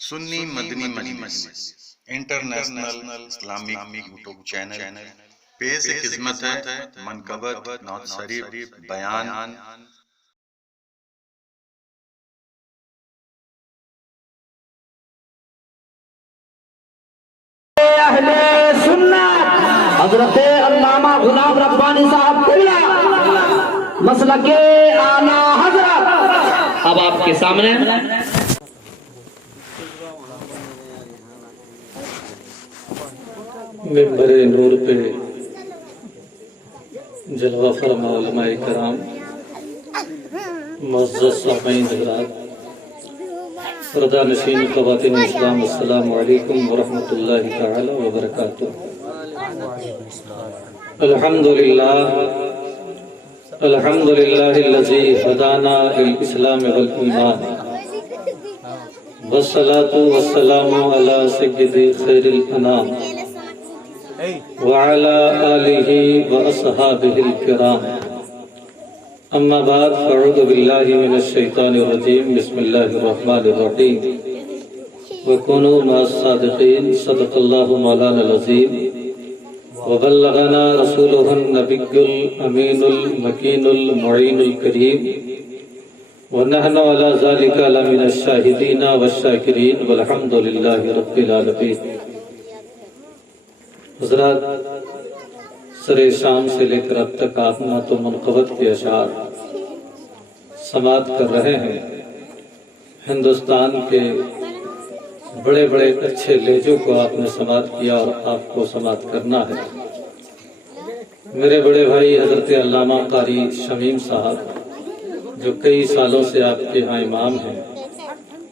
سنی مدنی مجلس international Islamic YouTube channel پیش خدمت ہے منقبت نعت شریف بیان اہل سنت حضرت علامہ غلام ربانی صاحب قبلہ مسلک اعلی حضرت اب آپ کے سامنے ممبر نور پہ جلوہ فرما علماء کرام، معزز سامعین حضرات، پردہ نشین خواتین اسلام، السلام علیکم ورحمۃ اللہ تعالی وبرکاتہ۔ الحمدللہ الذی ہدانا للاسلام والایمان، والصلاة والسلام علی سید خیر الانام وعلى آلہ واصحابہ الکرام، اما بعد فاعوذ باللہ من الشیطان الرجیم، بسم اللہ الرحمن الرحیم، وکونوا مع الصادقین، صدق اللہ مولانا العظیم، وبلغنا رسولہ النبی الامین المکین المعین الکریم، ونحن علی ذلک لمن الشاہدین والشاکرین، والحمد للہ رب العالمین۔ حضرات، سر شام سے لے کر اب تک آپ نعت و منقبت کے اشعار سماعت کر رہے ہیں۔ ہندوستان کے بڑے بڑے اچھے لہجوں کو آپ نے سماعت کیا اور آپ کو سماعت کرنا ہے۔ میرے بڑے بھائی حضرت علامہ قاری شمیم صاحب، جو کئی سالوں سے آپ کے ہاں امام ہیں،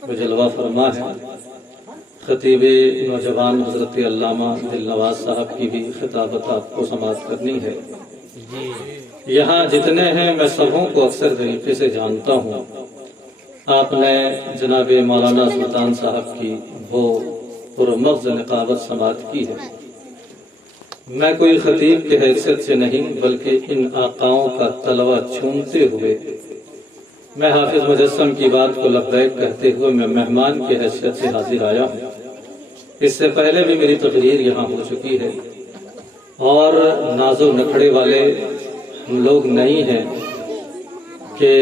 وہ جلوہ فرما ہیں۔ خطیب نوجوان حضرت علامہ دل نواز صاحب کی بھی خطابت آپ کو سماعت کرنی ہے۔ یہاں جتنے ہیں میں سبوں کو اکثر طریقے سے جانتا ہوں۔ آپ نے جناب مولانا سلطان صاحب کی وہ پرمغز نقابت سماعت کی ہے۔ میں کوئی خطیب کی حیثیت سے نہیں بلکہ ان آقاؤں کا تلوہ چھومتے ہوئے میں حافظ مجسم کی بات کو لبیک کہتے ہوئے میں مہمان کی حیثیت سے حاضر آیا ہوں۔ اس سے پہلے بھی میری تقریر یہاں ہو چکی ہے، اور ناز و نخڑے والے ہم لوگ نہیں ہیں کہ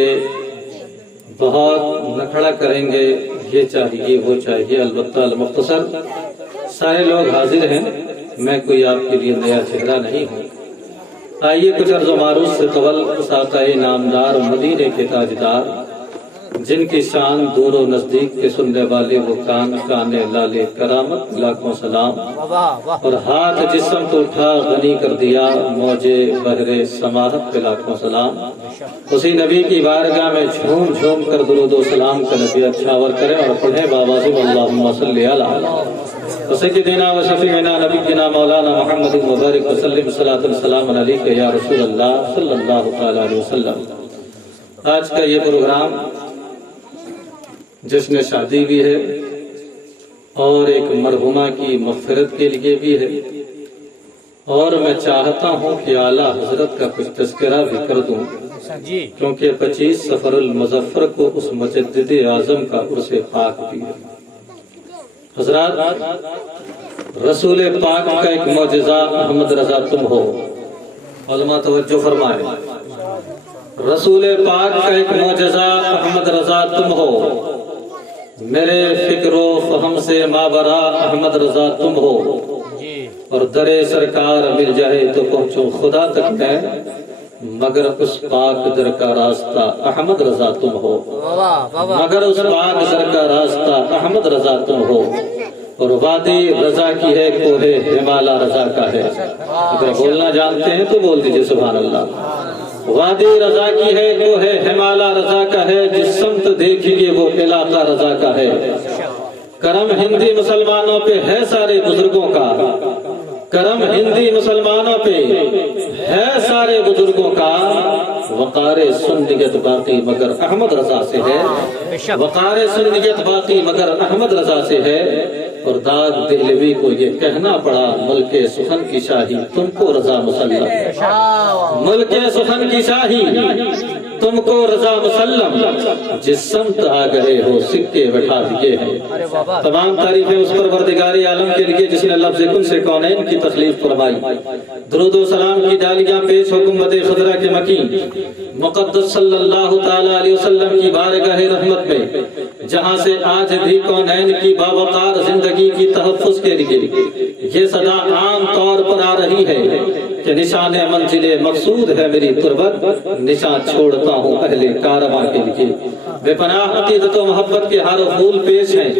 بہت نخڑا کریں گے، یہ چاہیے وہ چاہیے۔ البتہ المختصر سارے لوگ حاضر ہیں، میں کوئی آپ کے لیے نیا چہرہ نہیں ہوں۔ آئیے کچھ عرض و معروض سے قبل ساقۂ نامدار مدینے کے تاجدار، جن کی شان دور و نزدیک کے سننے والے وہ کان کانے لالے کرامت، لاکھوں سلام، اور ہاتھ جسم تو اٹھا غنی کر دیا موجے بحر سماحت پہ لاکھوں سلام۔ اسی نبی کی بارگاہ میں جھوم جھوم کر درود و سلام کا نبی اچھاور کریں اور پڑھیں بآوازم اللہم صلی علی سیدنا و شفیعنا نبینا مولانا محمد مبارک وسلم صلاۃ السلام علیک یا رسول اللہ صلی اللہ تعالی علیہ وسلم۔ آج کا یہ پروگرام جشن شادی بھی ہے اور ایک مرحومہ کی مغفرت کے لیے بھی ہے، اور میں چاہتا ہوں کہ اعلیٰ حضرت کا کچھ تذکرہ بھی کر دوں، کیونکہ 25 سفر المظفر کو اس مجدد اعظم کا عرس پاک بھی ہے۔ حضرات، رسول پاک کا ایک معجزہ احمد رضا تم ہو۔ علماء توجہ فرمائے، رسول پاک کا ایک معجزہ احمد رضا تم ہو، میرے فکر و فہم سے مابرا احمد رضا تم ہو، اور در سرکار مل جائے تو پہنچو خدا تک میں، مگر اس پاک در کا راستہ احمد رضا تم ہو، مگر اس پاک در کا راستہ احمد رضا تم ہو، اور وادی رضا کی ہے کوہ ہمالا رضا کا ہے۔ اگر بولنا جانتے ہیں تو بول دیجئے سبحان اللہ۔ وادی رضا کی ہے کوہ ہمالا رضا کا ہے، جس سمت دیکھیے وہ علاقہ رضا کا ہے۔ کرم ہندی مسلمانوں پہ ہے سارے بزرگوں کا، کرم ہندی مسلمانوں پہ ہے سارے بزرگوں کا، وقار سنیت باقی مگر احمد رضا سے ہے، وقار سنیت باقی مگر احمد رضا سے ہے۔ اور داد دہلوی کو یہ کہنا پڑا، ملک سخن کی شاہی تم کو رضا مسلم، ملک سخن کی شاہی تم کو رضا مسلم جس سمت آ گئے ہو سکے بٹھا دیے ہیں. تمام تعریفیں اس پروردگار عالم کے لیے جس نے لفظ کن سے کونین کی تخلیق فرمائی. درود و سلام کی ڈالیاں پیش حکومت خضرا کے مکین مقدس صلی اللہ تعالی علیہ وسلم کی بارگاہ رحمت میں، جہاں سے آج بھی کونین کی باوقار زندگی کی تحفظ کے لیے یہ صدا عام طور پر آ رہی ہے کہ نشان منزل مقصود ہے میری تربت، نشان چھوڑتا ہوں اہل کارواں کے لیے. بے پناہ عقیدت و محبت کے ہار و پھول پیش ہیں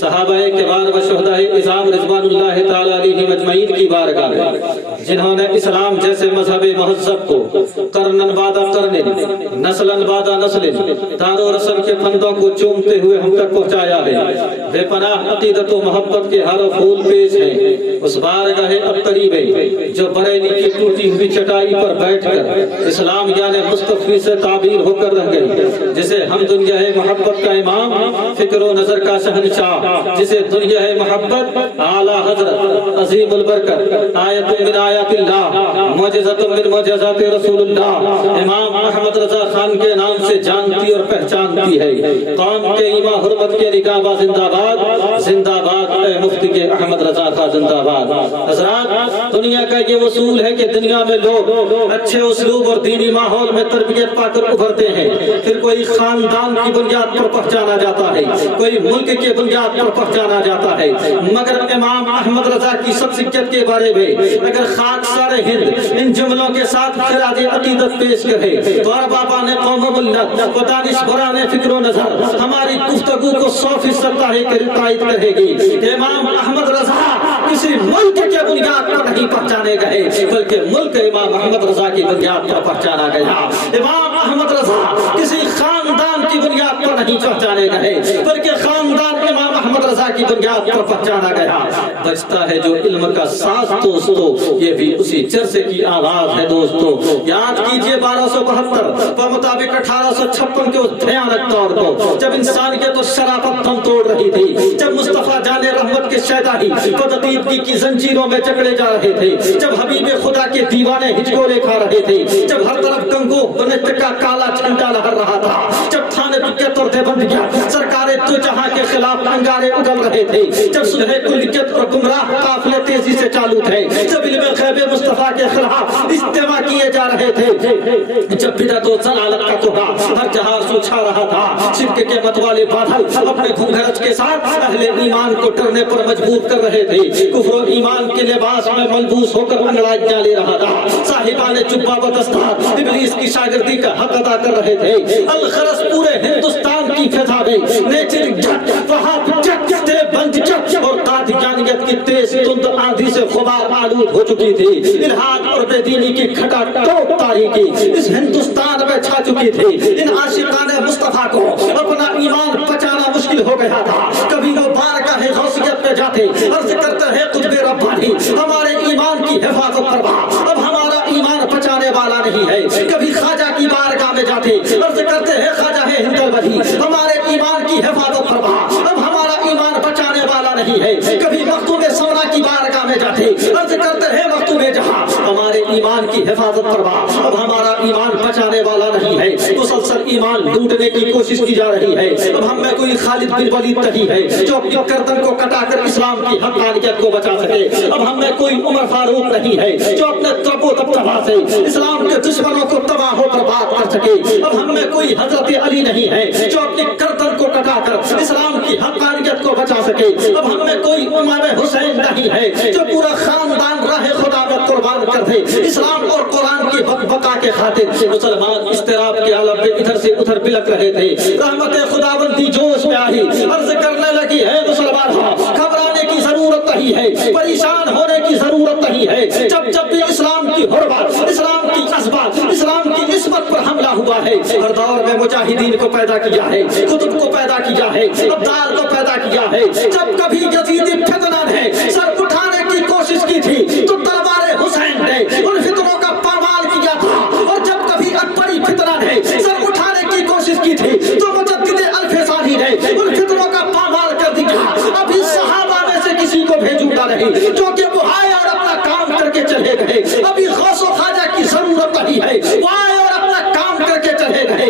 صحابہ کبار و شہداء اعظام رضوان اللہ تعالی علیہ مجمعین کی بارگاہ میں، جنہوں نے اسلام جیسے مذہب مہذب کو قرنن بعد قرن، نسلن بعد نسل، دار و رسم کے پھندوں کو چومتے ہوئے ہم تک پہنچایا ہے. بے پناہ عقیدت و محبت کے ہار و پھول پیش ہیں اس بارگاہ ابتری میں جو بریلی کی ٹوٹی ہوئی چٹائی پر بیٹھ کر اسلام یعنی مصطفی سے تعبیر ہو کر رہ گئی، جسے ہم دنیا محبت کا امام، فکر و نظر کا شہنشاہ، جسے دنیا محبت اعلیٰ حضرت عظیم البرکت آیت من آیات اللہ معجزۃ من معجزات رسول اللہ امام احمد رضا خان کے نام سے جانتی اور پہچانتی ہے. قوم کے ایماں حرمت کے نگاہ زندہ باد، زندہ باد اے مفتی کے احمد رضا خان زندہ باد. حضرات، دنیا کا یہ اصول ہے کہ دنیا میں لوگ اچھے اسلوب اور دینی ماحول میں تربیت پا کر ابھرتے ہیں، پھر کوئی خاندان کی بنیاد پر پہچانا جاتا ہے، کوئی ملک کی بنیاد پر پہچانا جاتا ہے. مگر امام احمد رضا کی شخصیت کے بارے میں اگر خاکسار ہند ان جملوں کے ساتھ خراج عقیدت پیش کرے تو بابا نے قوم و ملت و دانشوران فکر و نظر ہماری گفتگو کو 100% تائید کرے گی. امام احمد رضا کسی ملک کے بنیاد پر نہیں پہچانے گئے بلکہ ملک امام احمد رضا کی بنیاد پر پہچانا گیا. امام احمد رضا کسی خاندان کی بنیاد پر نہیں پہچانے گئے بلکہ خاندان امام احمد رضا کی بنیاد پر پہچانا گیا. بچتا ہے جو علم کا ساتھ دوستو، یہ بھی اسی چرچے کی آواز ہے دوستو. یاد کیجئے 1272 پر مطابق 1856 کے اس بھیانک دور کو جب انسانیت و شرافت دم توڑ رہی تھی، جب مصطفیٰ جان رحمت کے شیدائی بدعقیدگی کی زنجیروں میں جکڑے جا رہے تھے، جب حبیب خدا کے دیوانے ہچکولے کھا رہے تھے، جب ہر طرف گنگو بنت کا کالا جھنڈا لہر رہا تھا، جب تھانے بکیت اور دیوبندیاں سرکار دو جہاں کے خلاف انگارے اگل رہے تھے، جب صلح کلیت اور گمراہ قافلے تیزی سے چالو تھے، جب علم غیب مصطفیٰ کے خلاف اجتماع کیے جا رہے تھے، جب بدعت و ضلالت کا کوہا ہر جہاں سوچا رہا تھا، شرک کے متوالے بادل اپنے گھنگرچ کے ساتھ اہل ایمان کو ڈرنے پر مجبور کر رہے تھے، کفر و ایمان کے لباس میں ملبوس ہو کر انگڑائیاں لے رہا تھا، صاحبان جبہ و دستار ابلیس کی شاگردی کا حق ادا کر رہے تھے. الخرس پورے ہندوستان کی فضا میں نیچر جٹ وہاں جٹ بند جٹ اور قادیانیت کی تیز تند آندھی سے غبار آلود ہو چکی تھی. الہاد اور بے دینی کی کھٹا ٹوپ تاریخی اس ہندوستان میں چھا چکی تھی. ان عاشقان مصطفیٰ کو اپنا ایمان بچانا مشکل ہو گیا تھا. کبھی وہ بارگاہ غوثیت پہ جاتے عرض کرتے ہیں قطب ربانی ہمارے ایمان کی حفاظت فرما، اب ہمارا ایمان بچانے والا نہیں ہے. کبھی خواجہ کی بارگاہ میں جاتے عرض کرتے ہیں خواجہ ہے ہندوی ہمارے ایمان کی حفاظت فرما، اب ہمارا ایمان بچانے والا نہیں ہے. کبھی مختوم سونا کی بارگاہ میں جاتے عرض کرتے ہیں مختوم جہاں ہمارے ایمان کی حفاظت فرما، اب ہمارا ایمان بچانے والا نہیں ہے. مسلسل ایمان لوٹنے کی کوشش کی جا رہی ہے. اب ہم میں کوئی خالد بن ولید نہیں ہے جو اپنی گردن کو کٹا کر اسلام کی حقانیت کو بچا سکے. اب ہم میں کوئی عمر فاروق نہیں ہے جو اپنے ترب و دبدبا سے اسلام کے دشمنوں کو تباہ و برباد کر سکے. اب ہم میں کوئی حضرت علی نہیں ہے جو اپنی گردن کو کٹا کر اسلام کی حقانیت کو بچا سکے. اب ہم میں کوئی امام حسین نہیں ہے جو پورا خاندان راہ خدا میں قربان کر دے اسلام اور قرآن کی بقا کے خاطر. مسلمان اضطراب کے عالم میں ادھر سے ادھر بلک رہے تھے. رحمت خداوندی جوش میں آئی، عرض کرنے لگی ہے مسلمان گھبرانے کی ضرورت نہیں ہے، پریشان ہونے کی ضرورت نہیں ہے. جب جب بھی اسلام کی حرمت، اسلام کی عظمت، اسلام کی عصمت پر حملہ ہوا ہے، ہر دور میں مجاہدین کو پیدا کیا ہے، قطب کو پیدا کیا ہے، ابدال کو پیدا کیا ہے. جب کبھی یزیدی فتنہ نے سر اٹھانے کی کوشش کی تھی تو تلوار حسین نے ان فتنوں کا پامال کیا تھا، اور جب کبھی اکبری فتنہ نے سر اٹھانے کی کوشش کی تھی تو مجدد الفسانی نے ان فتنوں کا پامال کر دیا. ابھی صحابہ میں سے کسی کو بھیجوں گا نہیں کیونکہ وہ آئے اور اپنا کام کر کے چلے گئے. ابھی غوث و خواجہ کی ضرورت نہیں ہے، وہ آئے اور اپنا کام کر کے چلے گئے.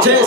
6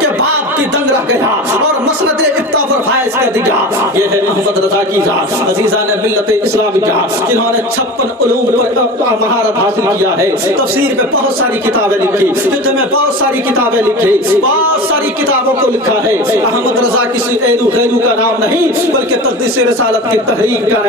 کہ باپ کی دنگ رہ گیا اور مسند ابتا پر فائز کر دیا. یہ ہے احمد رضا کی ذات عزیزان ملت اسلامیہ جنہوں نے 56 علوم پر مہارت حاصل کیا ہے. تفسیر پہ بہت ساری کتابیں لکھی, فقہ میں بہت ساری کتابیں لکھی, بہت ساری کتابوں کو لکھا ہے. احمد رضا کسی ایلو غیرو کا نام نہیں بلکہ تقدیس رسالت کی تحریک کا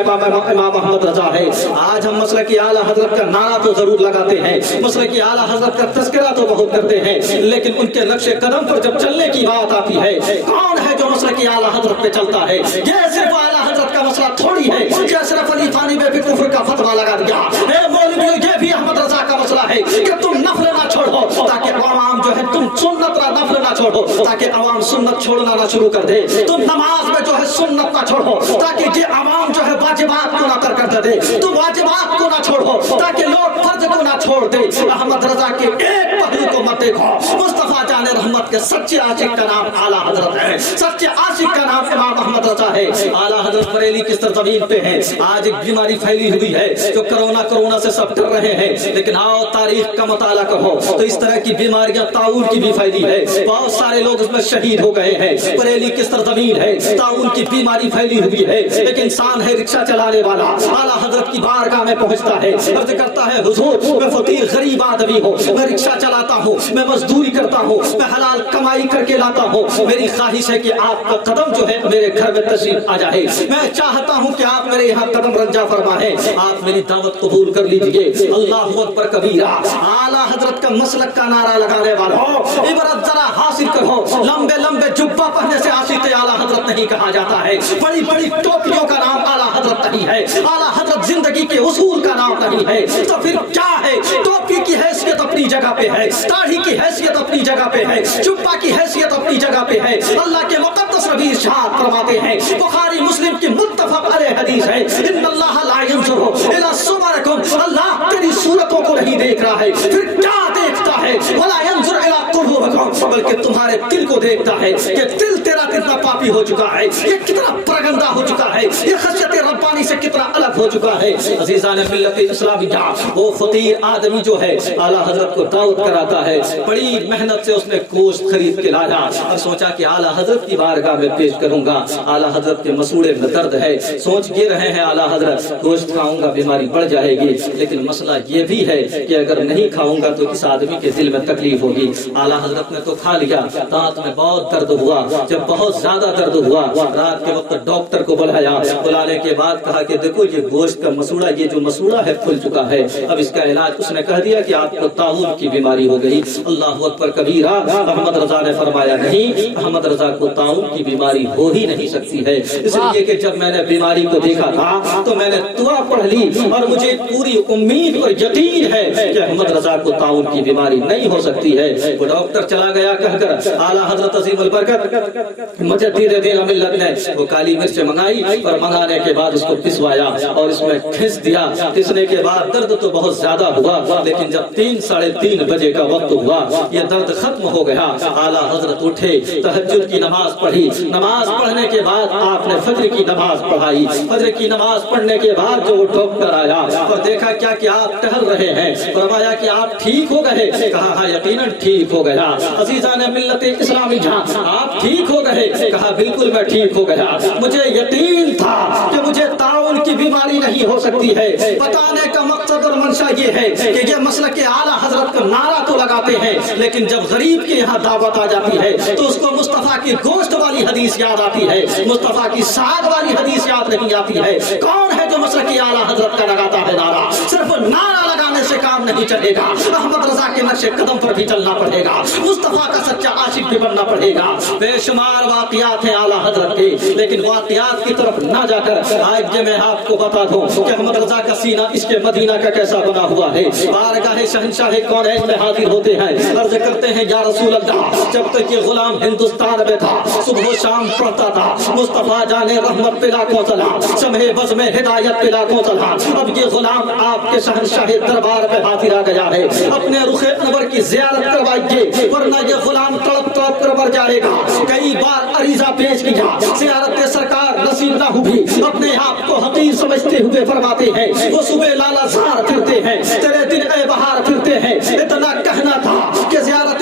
امام احمد رضا ہے. آج ہم مسلک اعلیٰ حضرت کا نعرہ تو ضرور لگاتے ہیں, مسلک اعلیٰ حضرت کا تذکرہ تو بہت کرتے ہیں, لیکن ان کے نقش قدم پر جب چلنے کی بات آتی ہے, کون ہے جو مسلک اعلیٰ حضرت پہ چلتا ہے؟ یہ صرف اعلیٰ حضرت کا مسئلہ تھوڑی ہے کہ اشرف علی تھانی میں بھی کفر کا فتویٰ لگا دیا. اے مولویوں, یہ بھی احمد رضا کا مسئلہ ہے کہ تم نفل نہ چھوڑو تاکہ عوام جو ہے تم سنت نہ نفل نہ چھوڑو تاکہ عوام سنت چھوڑنا نہ شروع کر دے. تم نماز میں جو ہے سنت نہ چھوڑو تاکہ یہ عوام جو ہے واجبات کو نہ ترک کر دے. تم واجبات کو نہ چھوڑو تاکہ لوگ فرض کو نہ چھوڑ دے. احمد رضا کے ایک پہلو کو مت دیکھو. مصطفیٰ جان رحمت کے سچے عاشق کا نام اعلیٰ حضرت ہے, سچے عاشق کا نام امام احمد رضا ہے. اعلیٰ حضرت بریلی کی سرزمین پہ ہیں. آج ایک بیماری پھیلی ہوئی ہے جو کرونا سے سب ڈر رہے ہیں, لیکن آؤ تاریخ کا مطالعہ کرو تو اس طرح کی بیماریاں طاعون کی بھی پھیلی ہے, بہت سارے لوگ اس میں شہید ہو گئے ہیں. بریلی کی سرزمین ہے, طاعون کی بیماری پھیلی ہوئی ہے. ایک انسان ہے رکشہ چلانے والا, اعلیٰ حضرت کی بارگاہ میں پہنچتا ہے, عرض کرتا ہے حضور میں فقیر غریب آدمی ہوں, میں رکشہ چلاتا ہوں, میں مزدوری کرتا ہوں, میں حلال کمائی کر کے لاتا ہوں. میری خواہش ہے کہ آپ کا قدم جو ہے میرے گھر میں تشریف آ جائے. میں چاہتا ہوں کہ آپ میرے یہاں قدم رنجا فرمائیں, آپ میری دعوت قبول کر لیجئے. اللہ اکبر کبیرہ. اعلیٰ حضرت کا مسلک کا نعرہ لگانے والوں, عبرت ذرا حاصل کرو. لمبے لمبے جبہ پہننے سے عاشق اعلیٰ حضرت نہیں کہا جاتا ہے, بڑی بڑی ٹوپیوں کا نام اعلیٰ حضرت نہیں ہے, اعلیٰ حضرت زندگی کے اصول کا نام نہیں ہے. تو پھر کیا ہے؟ ٹوپی کی حیثیت اپنی جگہ پہ ہے, داڑھی کی حیثیت اپنی جگہ پہ ہے, جبہ کی حیثیت اپنی جگہ پہ ہے. اللہ کے مقدس نبی ارشاد فرماتے ہیں, بخاری مسلم کی متفق علیہ حدیث ہے, ان اللہ لا ينظر الى صورکم, اللہ تیری صورتوں کو نہیں دیکھ رہا ہے, پھر کیا دیکھتا ہے؟ ولا ينظر الى قلوبکم, بلکہ تمہارے دل کو دیکھتا ہے کہ دل تیرا کتنا پاپی ہو چکا ہے, یہ کتنا پرگندہ ہو چکا ہے, یہ خشیت ربانی سے کتنا الگ ہو چکا ہے. عزیزان ملت اسلامیہ, وہ فقیر آدمی جو ہے اعلیٰ حضرت کو دعوت کراتا ہے, بڑی محنت سے اس نے گوشت خرید کے لایا اور سوچا کہ اعلیٰ حضرت کی بارگاہ میں پیش کروں گا. اعلیٰ حضرت کے مسوڑے میں درد ہے, سوچ یہ رہے ہیں اعلیٰ حضرت گوشت کھاؤں گا بیماری بڑھ جائے گی, لیکن مسئلہ یہ بھی ہے کہ اگر نہیں کھاؤں گا تو اس آدمی کے دل میں تکلیف ہوگی. اعلیٰ حضرت نے تو کھا لیا, دانت میں بہت درد ہوا. جب بہت زیادہ درد ہوا, رات کے وقت ڈاکٹر کو بلایا, بلانے کے بعد کہا کہ دیکھو یہ گوشت کا مسوڑا, یہ جو مسوڑا ہے پھول چکا ہے, اب اس کا علاج. اس نے کہہ دیا کہ آپ کو طاعون کی بیماری ہو گئی. اللہ اکبر کبیرہ. احمد رضا نے فرمایا نہیں, احمد رضا کو طاعون کی بیماری ہو ہی نہیں سکتی ہے, اس لیے کہ جب میں نے بیماری کو دیکھا تھا تو میں نے دعا پڑھ لی اور مجھے پوری امید اور یقین ہے کہ احمد رضا کو طاعون کی بیماری نہیں ہو سکتی ہے. وہ ڈاکٹر چلا گیا کہہ کر, اعلیٰ حضرت عظیم البرکت مجدد دین ملت نے وہ کالی مرچ منگائی اور منگانے کے بعد اس کو پسوایا اور اس میں گھس دیا. گھسنے کے بعد درد تو بہت زیادہ ہوا, لیکن جب 3-3:30 بجے کا وقت ہوا یہ درد ختم ہو گیا. اعلیٰ حضرت اٹھے, تہجد کی نماز پڑھی, نماز پڑھنے کے بعد آپ نے فجر کی نماز پڑھائی. فجر کی نماز پڑھنے کے بعد جو وہ ڈاکٹر آیا اور دیکھا کیا کہ آپ ٹہل رہے ہیں, فرمایا کہ آپ ٹھیک ہو گئے؟ کہا ہاں یقیناً ٹھیک ہو گیا. عزیزان ملت اسلامیہ, آپ ٹھیک ہو گئے؟ کہا بالکل میں ٹھیک ہو گیا, مجھے یقین تھا کہ مجھے طاعون کی بیماری نہیں ہو سکتی ہے. بتانے کا مقصد اور منشا یہ ہے کہ یہ مسلک اعلیٰ حضرت کا نعرہ تو لگاتے ہیں, لیکن جب غریب کے یہاں دعوت آ جاتی ہے تو اس کو مصطفیٰ کی گوشت والی حدیث یاد آتی ہے, مصطفیٰ کی ساگ والی حدیث یاد نہیں آتی ہے. کون ہے جو مسلک اعلیٰ حضرت کا لگاتا ہے نعرہ؟ صرف نعرہ لگانے سے کام نہیں چلے گا, احمد رضا کے نقش قدم پر بھی چلنا پڑے گا, مصطفیٰ کا سچا عاشق بھی بننا پڑے گا. بے شمار واقعات ہیں اعلیٰ حضرت کے, لیکن واقعات کی طرف نہ جا کر آج میں آپ کو بتا دوں کہ احمد رضا کا سینہ اس کے مدینہ کا کیسا بنا ہوا ہے. بارگاہ شہنشاہ کونین میں حاضر ہوتے ہیں, عرض کرتے ہیں یا رسول اللہ, جب تک یہ غلام ہندوستان میں تھا صبح و شام پڑھتا تھا, مصطفیٰ جانے رحمت پہ لاکھوں سلام, شمع بز میں ہدایت پہ لاکھوں سلام. اب یہ غلام آپ کے شہنشاہ دربار میں حاضر آ گیا ہے, اپنے رخ انور کی زیارت کروائیے ورنہ یہ غلام تڑپ تڑپ کر مر جائے گا. کئی بار عریضہ پیش کیا, زیارت سرکار نصیب نہ ہوئی, اپنے آپ کو حقیر سمجھتے ہوئے فرماتے ہیں وہ صبح لالا زار پھرتے ہیں, تیرے دن اے بہار پھرتے ہیں. اتنا کہنا تھا کہ زیارت